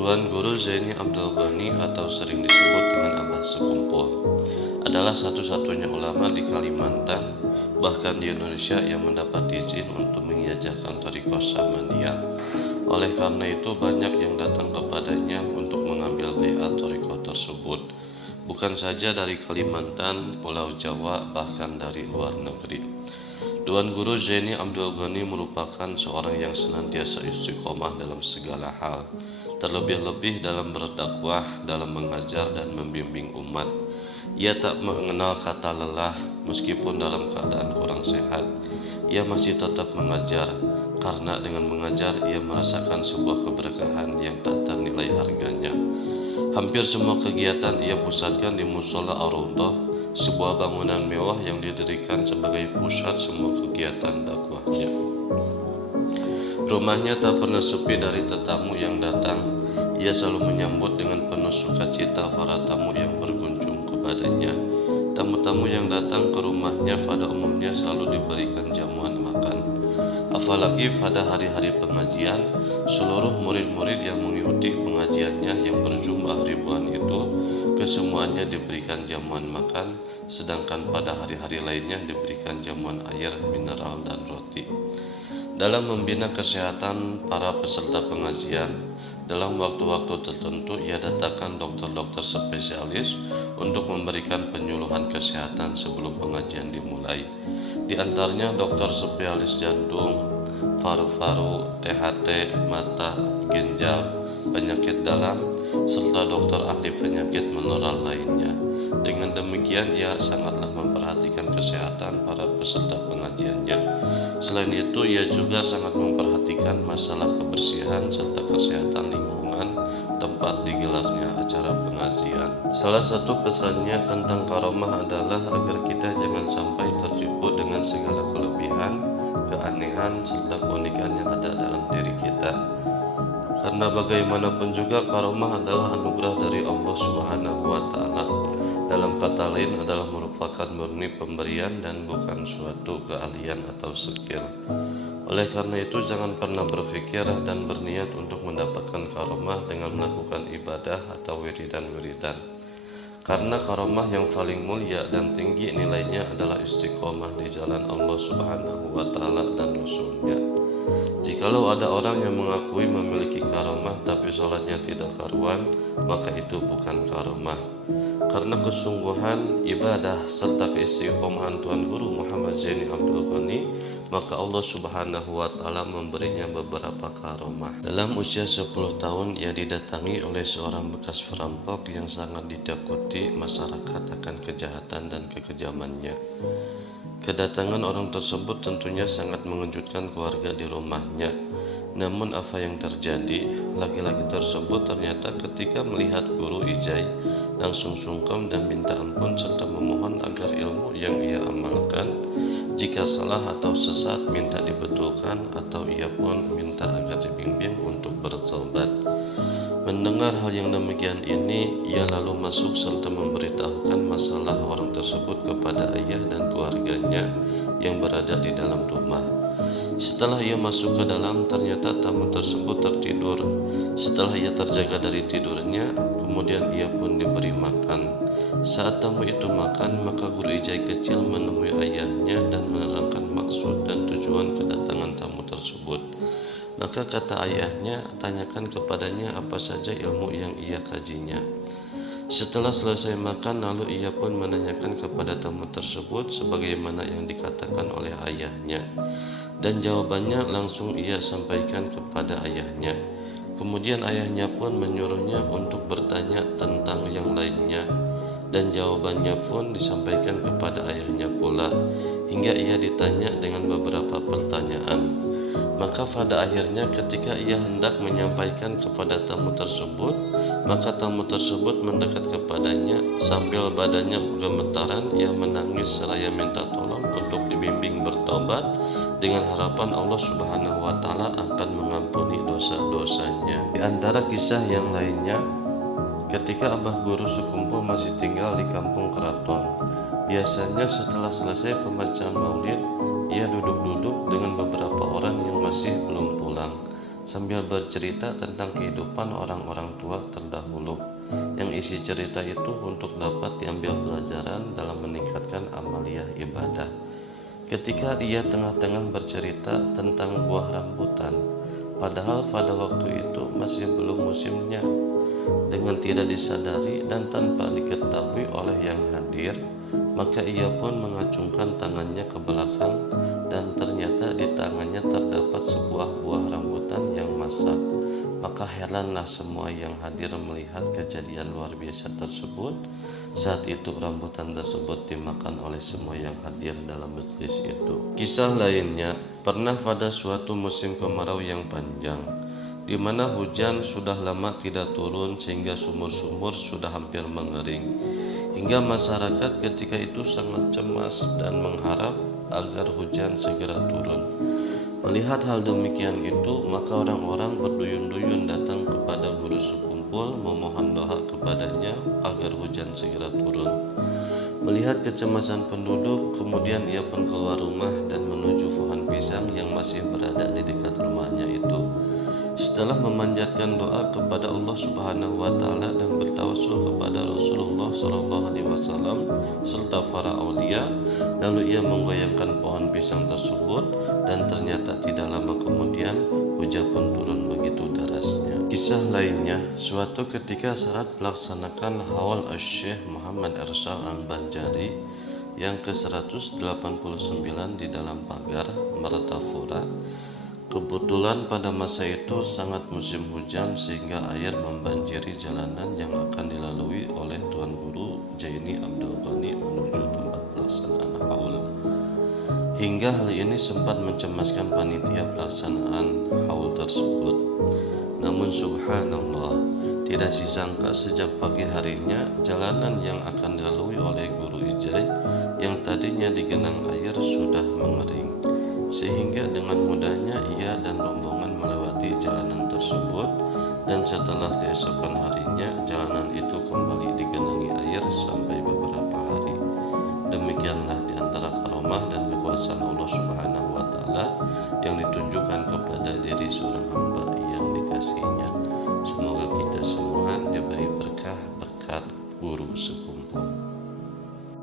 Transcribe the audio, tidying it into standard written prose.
Tuan Guru Zaini Abdul Ghani atau sering disebut dengan Abah Sekumpul adalah satu-satunya ulama di Kalimantan, bahkan di Indonesia yang mendapat izin untuk mengiajarkan Thariqah Samaniyah. Oleh karena itu banyak yang datang kepadanya untuk mengambil baiat Thariqah tersebut, bukan saja dari Kalimantan, Pulau Jawa, bahkan dari luar negeri. Tuan Guru Zaini Abdul Ghani merupakan seorang yang senantiasa istiqomah dalam segala hal, terlebih-lebih dalam berdakwah, dalam mengajar dan membimbing umat. Ia tak mengenal kata lelah, meskipun dalam keadaan kurang sehat. Ia masih tetap mengajar, karena dengan mengajar ia merasakan sebuah keberkahan yang tak ternilai harganya. Hampir semua kegiatan ia pusatkan di Musola Ar-Raudhah, sebuah bangunan mewah yang didirikan sebagai pusat semua kegiatan dakwahnya. Rumahnya tak pernah sepi dari tetamu yang datang. Ia selalu menyambut dengan penuh sukacita para tamu yang berkunjung kepadanya. Tamu-tamu yang datang ke rumahnya pada umumnya selalu diberikan jamuan makan. Apalagi pada hari-hari pengajian, seluruh murid-murid yang mengikuti pengajiannya yang berjumlah ribuan itu, kesemuanya diberikan jamuan makan, sedangkan pada hari-hari lainnya diberikan jamuan air, mineral, dan roti. Dalam membina kesehatan para peserta pengajian, dalam waktu-waktu tertentu ia datangkan dokter-dokter spesialis untuk memberikan penyuluhan kesehatan sebelum pengajian dimulai. Di antaranya dokter spesialis jantung, paru-paru, THT, mata, ginjal, penyakit dalam, serta dokter ahli penyakit menular lainnya. Dengan demikian ia sangatlah memperhatikan kesehatan para peserta pengajiannya. Selain itu ia juga sangat memperhatikan masalah kebersihan serta kesehatan lingkungan tempat digelarnya acara pengajian. Salah satu pesannya tentang karomah adalah agar kita jangan sampai tertipu dengan segala kelebihan, keanehan, serta keunikan yang ada dalam diri kita. Karena bagaimanapun juga karomah adalah anugerah dari Allah Subhanahu wa Ta'ala. Dalam kata lain adalah merupakan murni pemberian dan bukan suatu keahlian atau skill. Oleh karena itu jangan pernah berpikir dan berniat untuk mendapatkan karomah dengan melakukan ibadah atau wiridan-wiridan. Karena karomah yang paling mulia dan tinggi nilainya adalah istiqomah di jalan Allah Subhanahu wa Ta'ala dan Rasulnya. Jikalau ada orang yang mengakui memiliki karomah tapi sholatnya tidak karuan, maka itu bukan karomah. Karena kesungguhan ibadah serta keistiqomahan Tuan Guru Muhammad Zaini Abdul Ghani, maka Allah Subhanahu wa Ta'ala memberinya beberapa karomah. Dalam usia 10 tahun ia didatangi oleh seorang bekas perampok yang sangat ditakuti masyarakat akan kejahatan dan kekejamannya. Kedatangan orang tersebut tentunya sangat mengejutkan keluarga di rumahnya. Namun apa yang terjadi? Laki-laki tersebut ternyata ketika melihat Guru Ijai langsung sungkem dan minta ampun serta memohon agar ilmu yang ia amalkan, jika salah atau sesat minta dibetulkan, atau ia pun minta agar dibimbing untuk bertobat. Mendengar hal yang demikian ini, ia lalu masuk serta memberitahukan masalah orang tersebut kepada ayah dan keluarganya yang berada di dalam rumah. Setelah ia masuk ke dalam, ternyata tamu tersebut tertidur. Setelah ia terjaga dari tidurnya, kemudian ia pun diberi makan. Saat tamu itu makan, maka Guru Ijai kecil menemui ayahnya dan menerangkan maksud dan tujuan kedatangan tamu tersebut. Maka kata ayahnya, tanyakan kepadanya apa saja ilmu yang ia kajinya. Setelah selesai makan, lalu ia pun menanyakan kepada tamu tersebut sebagaimana yang dikatakan oleh ayahnya. Dan jawabannya langsung ia sampaikan kepada ayahnya. Kemudian ayahnya pun menyuruhnya untuk bertanya tentang yang lainnya, dan jawabannya pun disampaikan kepada ayahnya pula, hingga ia ditanya dengan beberapa pertanyaan. Maka pada akhirnya ketika ia hendak menyampaikan kepada tamu tersebut, maka tamu tersebut mendekat kepadanya sambil badannya gemetaran. Ia menangis seraya minta tolong untuk dibimbing bertobat dengan harapan Allah Subhanahu wa Ta'ala akan mengampuni dosa-dosanya. Di antara kisah yang lainnya, ketika Abah Guru Sekumpul masih tinggal di kampung Keraton, biasanya setelah selesai pembacaan maulid, ia duduk-duduk dengan beberapa orang yang masih belum pulang. sambil bercerita tentang kehidupan orang-orang tua terdahulu, yang isi cerita itu untuk dapat diambil pelajaran dalam meningkatkan amaliyah ibadah. Ketika ia tengah-tengah bercerita tentang buah rambutan, padahal pada waktu itu masih belum musimnya, dengan tidak disadari dan tanpa diketahui oleh yang hadir, maka ia pun mengacungkan tangannya ke belakang dan ternyata di tangannya terdapat sebuah buah rambutan yang masak. Maka heranlah semua yang hadir melihat kejadian luar biasa tersebut. Saat itu rambutan tersebut dimakan oleh semua yang hadir dalam majelis itu. Kisah lainnya, pernah pada suatu musim kemarau yang panjang, di mana hujan sudah lama tidak turun sehingga sumur-sumur sudah hampir mengering, hingga masyarakat ketika itu sangat cemas dan mengharap agar hujan segera turun. Melihat hal demikian itu, maka orang-orang berduyun-duyun datang kepada guru sekumpul memohon doa kepadanya agar hujan segera turun. Melihat kecemasan penduduk, kemudian ia pun keluar rumah dan menuju pohon pisang yang masih berada di dekat rumahnya itu. Setelah memanjatkan doa kepada Allah Subhanahu wa taala dan bertawassul kepada Rasulullah sallallahu alaihi wasallam serta para aulia, lalu ia menggoyangkan pohon pisang tersebut dan ternyata tidak lama kemudian hujan pun turun begitu derasnya. Kisah lainnya, suatu ketika saat melaksanakan haul Syekh Muhammad Irsal Al-Banjari yang ke-189 di dalam pagar Martapura, kebetulan pada masa itu sangat musim hujan sehingga air membanjiri jalanan yang akan dilalui oleh Tuan Guru Jaini Abdul Ghani menuju tempat pelaksanaan haul. Hingga hal ini sempat mencemaskan panitia pelaksanaan haul tersebut. Namun subhanallah, tidak disangka sejak pagi harinya jalanan yang akan dilalui oleh Guru Ijai yang tadinya digenang air sudah mengering, sehingga dengan mudahnya ia dan rombongan melewati jalanan tersebut, dan setelah keesokan harinya jalanan itu kembali digenangi air sampai beberapa hari. Demikianlah di antara karomah dan kekuasaan Allah Subhanahu wa taala yang ditunjukkan kepada diri seorang hamba yang dikasihinya. Semoga kita semua diberi berkah berkat guru sepuh.